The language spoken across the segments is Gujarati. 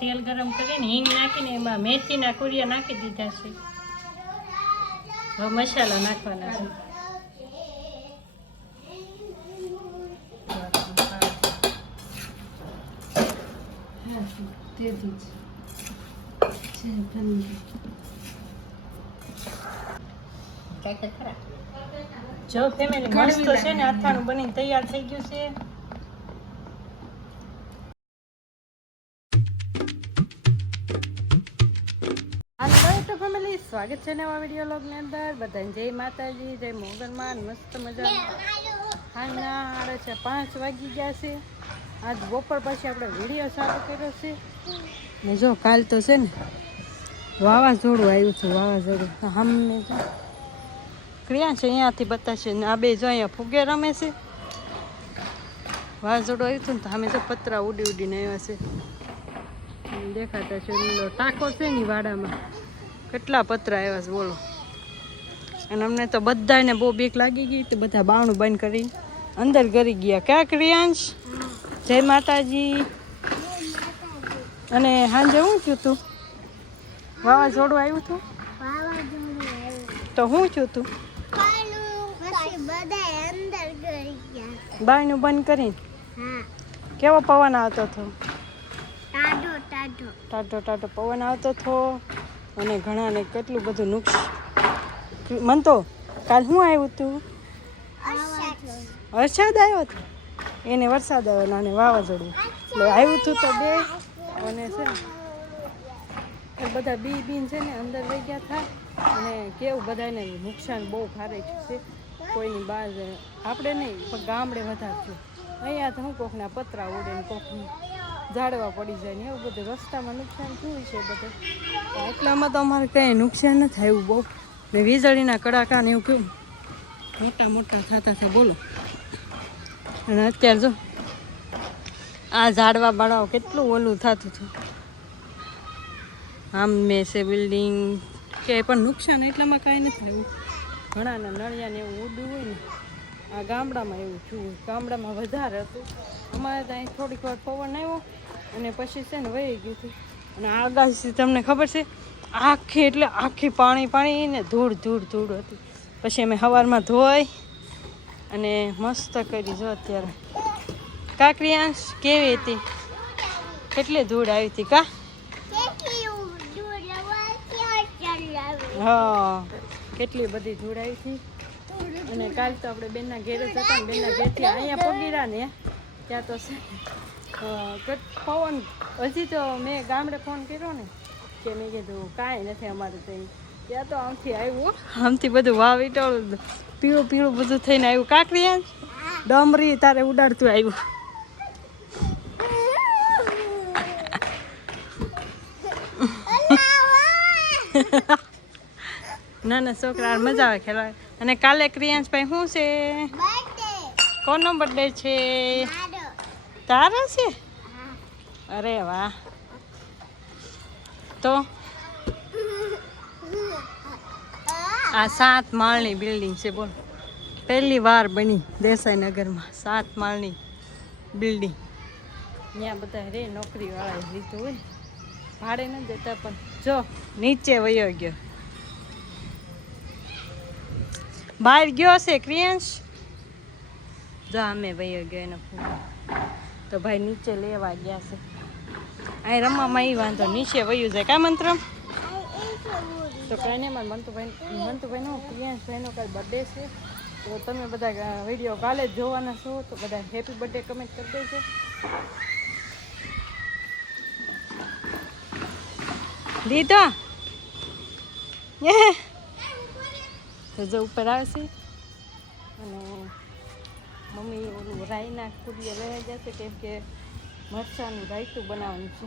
તેલ ગરમ કરીને હિંગ નાખીને એમાં મેથીના કુરિયા નાખી દીધા છે. હવે મસાલો નાખવાના છે. જો ફેમિલી મસ્ત છે ને અથાણું બનીને તૈયાર થઈ ગયું છે. હાલો તો ફેમિલી, સ્વાગત છે નવા વિડીયો લોગની અંદર. બધાને જય માતાજી, જય મોગલમાં. મસ્ત મજા હાના 5:30 વાગી ગયા છે. આજ બપોર પછી આપણે વિડીયો ચાલુ કર્યો છે ને. જો કાલ તો છે ને વાવાઝોડું આવ્યું છે. વાવાઝોડું હમને જો ક્યાં છે અહીંયાથી બતાવશે ને. આ બે જો અહીંયા ફુગે રમે છે. વાવાઝોડું આવ્યું હતું ને તો અમે જો પતરા ઉડી ઉડીને આવ્યા છે. દેખાતા છે ટાંકો છે ને વાડામાં કેટલા પતરા આવ્યા છે બોલો. અને અમને તો બધાને બહુ બીક લાગી ગઈ તો બધા બારણું બંધ કરી અંદર કરી ગયા. ક્યાં ક્રિયાંશ? જય માતાજી. અને સાંજે શું થયું તું? વાવાઝોડું આવ્યું હતું તો શું થયું તું? બારણું બંધ કરીને કેવો પવન આવતો હતો? ટાઢો ટાઢો પવન આવતો હતો. અને ઘણાને કેટલું બધું નુકસાન. મન તો કાલ શું આવ્યું હતું? વરસાદ આવ્યો હતો. એને વરસાદ આવ્યો અને વાવાઝોડું એટલે આવ્યું હતું તો બે. અને છે ને બધા બીન છે ને અંદર વહી ગયા હતા. અને કેવું બધાને નુકસાન બહુ ભારે છે. કોઈની બહાર આપણે નહીં પણ ગામડે વધારે થયું. અહીંયા તો હું કોકના પતરા ઉડે ને કોકની ઝાડવા પડી જાય ને એવું બધું રસ્તામાં નુકસાન થયું છે બધું. એટલામાં તો અમારે કંઈ નુકસાન ન થાય એવું બહુ. ને વીજળીના કડાકા ને એવું કેવું મોટા મોટા થતા હતા બોલો. અને અત્યારે જો આ ઝાડવા બાળવા કેટલું ઓલું થતું હતું. આમ મેં છે બિલ્ડિંગ કે પણ નુકસાન એટલામાં કાંઈ નથી થયું. ઘણાના નળિયાને એવું ઉડ્યું હોય ને આ ગામડામાં એવું થયું. ગામડામાં વધારે હતું. અમારે ત્યાં થોડીક વાર પવન આવ્યો અને પછી છે ને વહી ગયું હતું. અને આગાસી તમને ખબર છે આખી એટલે આખી પાણી પાણી ને ધૂળ ધૂળ ધૂળ હતી. પછી અમે સવારમાં ધોઈ અને મસ્ત કરી. જો અત્યારે કાકરિયાંશ કેવી હતી? કેટલી ધૂળ આવી હતી કા? હા કેટલી બધી ધૂળ આવી હતી. અને કાલ તો આપણે બેનના ઘેર જ હતા ને બેનના ઘેરથી અહીંયા પગીરા ને ત્યાં તો છે પવન. હજી તો મેં ગામડે ફોન કર્યો ને કે મેં કીધું કાંઈ નથી અમારે ત્યાં તો આમથી આવ્યું. આમથી બધું વાવીટોળ પીળું પીળું બધું થઈને આવ્યું. કાકરિયાંશ ડમરી તારે ઉડાડતું આવ્યું. ના છોકરા મજા આવે ખેલવા. અને કાલે ક્રિયાંશભાઈ શું છે? કોનો બર્થડે છે? તારો છે? અરે વાહ. તો આ 7 માળની બિલ્ડિંગ છે બોલ. પહેલી વાર બની દેસાઈનગરમાં 7 માળની બિલ્ડિંગ. ત્યાં બધા રે નોકરીવાળા લીધું હોય ભાડે ન દેતા. પણ જો નીચે વયો ગયો બહાર ગયો છે ક્રિયાંશ. જો અમે વયો ગયો એનો ફોન. તો ભાઈ નીચે લેવા ગયા છે. અહીં રમવામાં એ વાંધો નીચે વયું જાય. કાંઈ મંત્ર તો કાંઈ નહીં. મારે મંતુભાઈનો ક્રિયાંશભાઈનો કાલે બર્થડે છે. તો તમે બધા વિડીયો કાલે જ જોવાના છો. તો બધા હેપી બર્થડે કમેન્ટ કરી દેજો. દીધો તો જો ઉપર આવશે. અને મમ્મી ઓલું રાઈના કુડિયા લઈ જશે કેમ કે મરચાંનું રાયતું બનાવવાનું છે.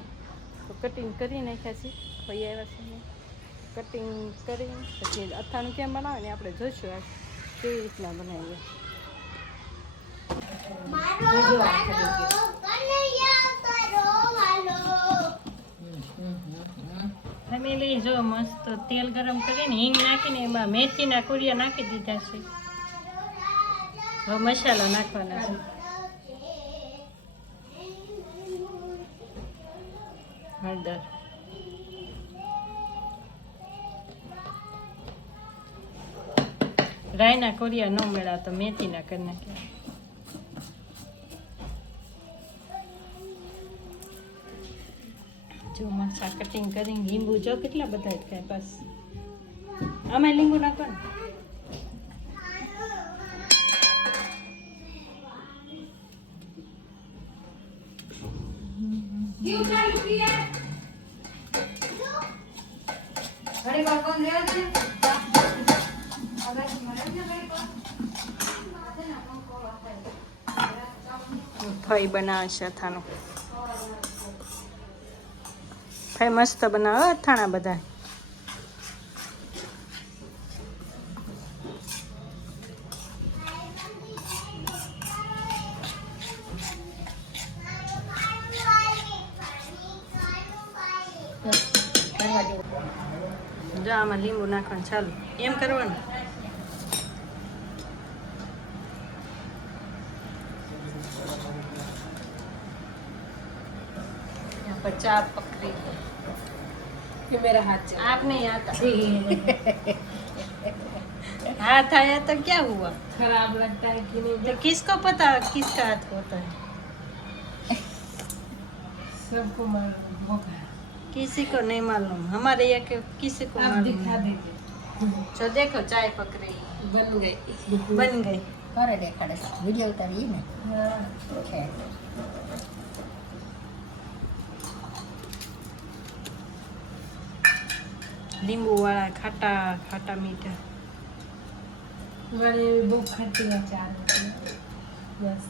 તો કટિંગ કરી નાખ્યા છે. ભાઈ આવ્યા છે કટિંગ કરી પછી અથાણું કેમ બનાવે ને આપણે જોઈશું આ કેવી રીતના બનાવીએ. ફેમિલી જો મસ્ત તેલ ગરમ કરીને હિંગ નાખીને એમાં મેથીના કુરિયા નાખી દીધા છે. હવે મસાલો નાખવાના છે. હળદર, રાયના કોરિયા ન મેળા તો મેથીના કરી નાખ્યા. જો મરચા કટિંગ કરીને લીંબુ જો કેટલા બધા ખાય. બસ આમાં લીંબુ નાખો ને. ફઈ બનાવે છે અથાણું. ફઈ મસ્ત બનાવે અથાણા બધા. જો આમાં લીંબુ નાખવાનું ચાલુ એમ કરવાનું. चाप पकड़ी ये मेरा हाथ चला। आप नहीं आता हाथ आया तो क्या हुआ? खराब लगता है कि नहीं? तो किसको पता किसका हाथ होता है? सबको मालूम होगा। किसी को नहीं मालूम. हमारे यहाँ के किसी को आप मालूम दिखा नहीं. दीजिए। जो देखो चाय पक रही बन गई। बन गई. કરે દેખાડે વિડીયો ઉતારીએ ને हाँ। છે लींबू वाला खाटा खाटा मीठा. हमारे वो खट्टी अचार होती है बस।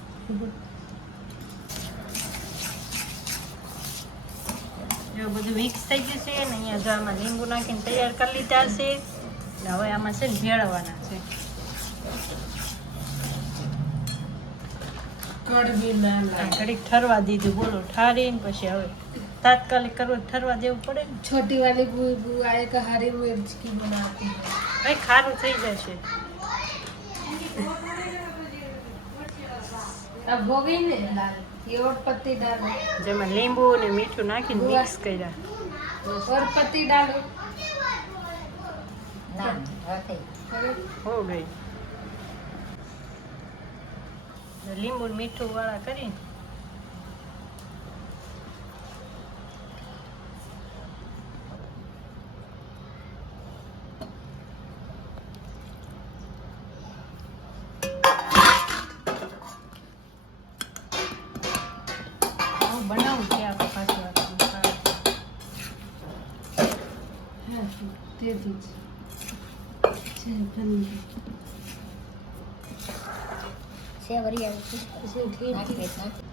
જો બધું મિક્સ થઈ ગયું છે ને અહીંયા જો આમાં લીંબુ નાખીને તૈયાર કરી લીધા છે. ને હવે આમાં છે ને ભેળવવાના છે. कड़वी ना આ लाए। ઘડીક ઠરવા દીધું. બોલો ઠારીને પછી હવે તાત્કાલિક કરવું હોય તો ઠરવા દેવું પડે ને. छोटी वाली बुआई का हरी मिर्च की बनाती है। ભાઈ ખારું થઈ જશે. अब हो गई ने लाल ये और पत्ती डालो જેમાં લીંબુ ને મીઠું નાખીને મિક્સ કર્યા. और पत्ती डालो। ના હવે થઈ હો ગઈ. ને લીંબુ ને મીઠું વાળા કરીને હું બનાવું ત્યાં પાછી વાત हाँ दे दीजिए। चल बन गई। છે વરી આવી છે इसे घी નાખી દે નાખી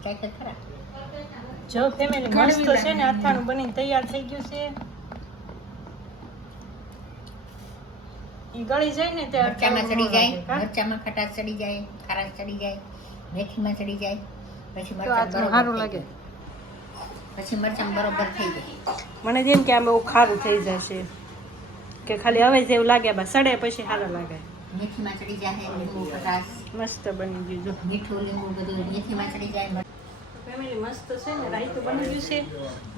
ટ્રાય કર ખરા જો ફેમિલી મસ્ત છે ને અથાણું બનીને તૈયાર થઈ ગયું છે. ઈ ગળી જાય ને ત્યારે મરચામાં ચડી જાય કા? મરચામાં ખટાશ ચડી જાય ખારાશ ચડી જાય મેથીમાં ચડી જાય પછી તો આ મરચાં સારું બરોબર લાગે. પછી મરચાં બરોબર થઈ જાય મને જેમ કે આમ બહુ ખારું થઈ જશે કે ખાલી હવે જેવું લાગે બસ સડે પછી સારું લાગે. મેથીમાં ચડી જાય લીંબુ ખટાશ મસ્ત બની ગયું જો મીઠું લીંબુ બધું મેથીમાં ચડી જાય ફેમિલી મસ્ત છે ને રાયતું બની ગયું છે.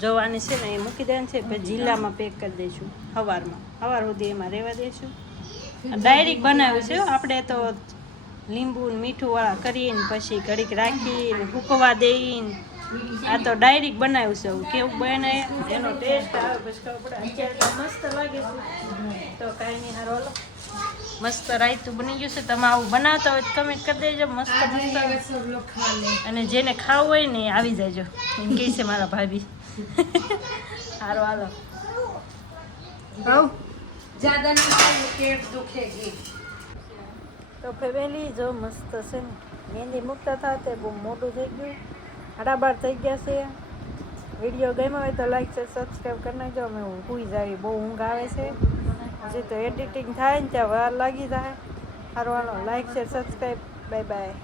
જવાની છે ને એ મૂકી દેવાનું છે પછી જિલ્લામાં પેક કરી દઈશું. સવાર સુધી એમાં રહેવા દઈશું. ડાયરેક્ટ બનાવ્યું છે હો. આપણે તો લીંબુ ને મીઠું વાળા કરીને પછી ઘડીક રાખીને સૂકવા દઈને આ તો ડાયરેક્ટ બનાવ્યું છે. એવું કેવું બને એનો ટેસ્ટ આવે પછી ખબર પડે. અત્યારે તો મસ્ત લાગે છે તો કાંઈ નહીં હારો હાલો મસ્ત રાયતું બની ગયું છે. તમે આવું બનાવતા હોય તો કમેન્ટ કરી દેજો. મસ્ત आ મસ્ત जाइएगा सब लोग खा ले। અને જેને ખાવું હોય ને એ આવી જાયજો એમ કહે છે મારા ભાભી. હારો હાલો ज्यादा नहीं खाइए पेट दुखेगी। તો ફેમિલી જો મસ્ત છે ને મહેંદી મૂકતા હતા તે બહુ મોટું થઈ ગયું. 12:30 થઈ ગયા છે. વિડીયો ગમ્યો હોય તો લાઈક છે સબસ્ક્રાઈબ કરી નાખજો. અમે સૂઈ જાવી બહુ ઊંઘ આવે છે. હજી તો એડિટિંગ થાય ને ત્યાં વાર લાગી જાય. સારું હાલો લાઈક છે સબસ્ક્રાઈબ બાય બાય.